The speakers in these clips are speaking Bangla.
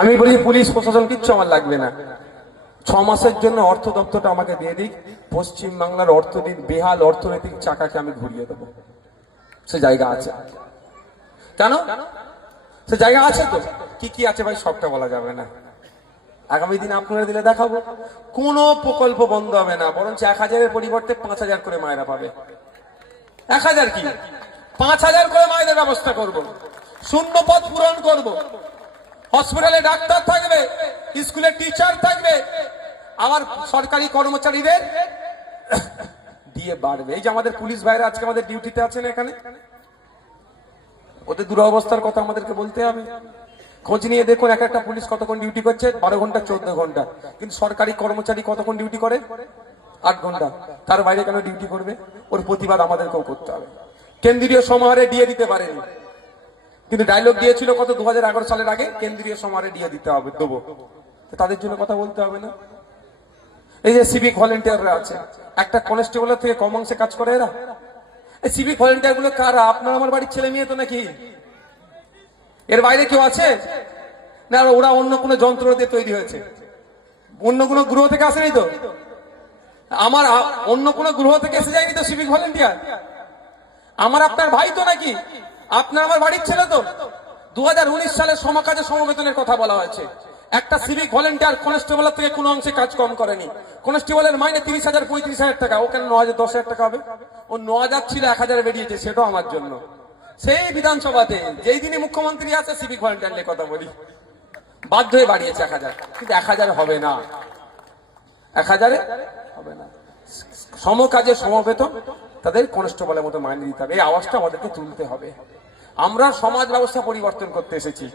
আমি বলি পুলিশ প্রশাসন কিচ্ছু আমার লাগবে না, 6 মাসের জন্য অর্থ দপ্তরটা আমাকে দিয়ে দিক, পশ্চিম বাংলার বেহাল অর্থনৈতিক চাকাকে আমি ঘুরিয়ে দেবো। সে জায়গা আছে, কেন সে জায়গা আছে তো। কি কি আছে ভাই সবটা বলা যাবে না, আগামী দিনে আপনারা দিলে দেখাবো। কোন প্রকল্প বন্ধ হবে না, বরঞ্চ 1000-এর পরিবর্তে 5000 করে মায়েরা পাবে। 1000 কি 5000 করে মায়েদের ব্যবস্থা করব, শূন্য পদ পূরণ করব, হসপিটালে ডাক্তার থাকবে, স্কুলে টিচার থাকবে, আমার সরকারি কর্মচারীদের দিয়ে বাড়বে। এই যে আমাদের পুলিশ ভাইরা আজকে আমাদের ডিউটিতে আছেন এখানে, ওদের দুরবস্থার কথা আমাদেরকে বলতে হবে। খোঁজ নিয়ে দেখুন এক একটা পুলিশ কতক্ষণ ডিউটি করছে, 12 ঘন্টা 14 ঘন্টা, কিন্তু সরকারি কর্মচারী কতক্ষণ ডিউটি করে? 8 ঘন্টা। তার বাইরে কেন ডিউটি করবে? ওর প্রতিবাদ আমাদেরকেও করতে হবে। কেন্দ্রীয় সমাহারে দিয়ে দিতে পারেনি, কিন্তু ডায়লগ দিয়েছিল কত 2011 সালের আগে, কেন্দ্রীয় সমাহারে দিয়ে দিতে হবে, দেবো। তাদের জন্য কথা বলতে হবে না? এই যে সিভিক ভলেন্টিয়াররা আছে, একটা কনস্টেবলের থেকে কম অংশে কাজ করে এরা। এই সিভিক ভলেন্টিয়ার গুলো কারা? আপনার আমার বাড়ির ছেলে মেয়ে তো নাকি? এর বাইরে কেউ আছে না? ওরা অন্য কোনো যন্ত্র দিয়ে তৈরি হয়েছে, অন্য কোনো গ্রহ থেকে আসেনি তো। আমার অন্য কোনো গ্রহ থেকে এসে যায়নি তো সিভিক ভলেন্টিয়ার। আমার আপনার ভাই তো নাকি? আপনার আমার বাড়ির ছেলে তো। 2019 সালে সমকাজে সমবেতনের কথা বলা হয়েছে। একটা সিভিক ভলেন্টিয়ার কনস্টেবলের থেকে কোনো অংশে কাজ কম করেনি। কনস্টেবলের মাইনে 30,000-35,000 টাকা, ও কেন 9,000-10,000 টাকা হবে? ও 9,000 ছিল, 1,000 বেরিয়েছে, সেটাও আমার জন্য। সেই বিধানসভাতে যেই দিনে মুখ্যমন্ত্রী আছে সিভিক ভলেন্টিয়ার নিয়ে কথা বলি, বাধ্য হয়ে বাড়িয়েছে 1,000, কিন্তু 1,000 হবে না, 1,000 হবে না। সমকাজে সমবেতন তাদের কনস্টেবলের মতো মাইনে দিতে হবে, এই আওয়াজটা আমাদেরকে তুলতে হবে। আমরা সমাজ ব্যবস্থা পরিবর্তন করতে এসেছি,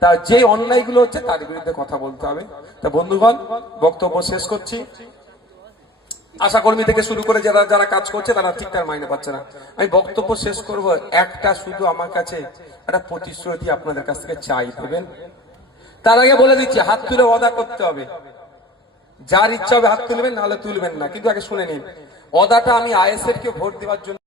তা যে অন্যায়গুলো হচ্ছে তার বিরুদ্ধে কথা বলতে হবে। তা বন্ধুগণ, বক্তব্য শেষ করছি। আশাকর্মী থেকে শুরু করে যারা যারা কাজ করছে তারা ঠিকঠাক মাইনে পাচ্ছে না। আমি বক্তব্য শেষ করব, একটা শুধু আমার কাছে একটা প্রতিশ্রুতি আপনাদের কাছ থেকে চাই, দেবেন? তার আগে বলে দিচ্ছি, হাত তুলে ওয়াদা করতে হবে। যার ইচ্ছা হবে হাত তুলবেন, নাহলে তুলবেন না, কিন্তু আগে শুনে নিন। ওয়াদাটা আমি আইএসএফ কে ভোট দেওয়ার জন্য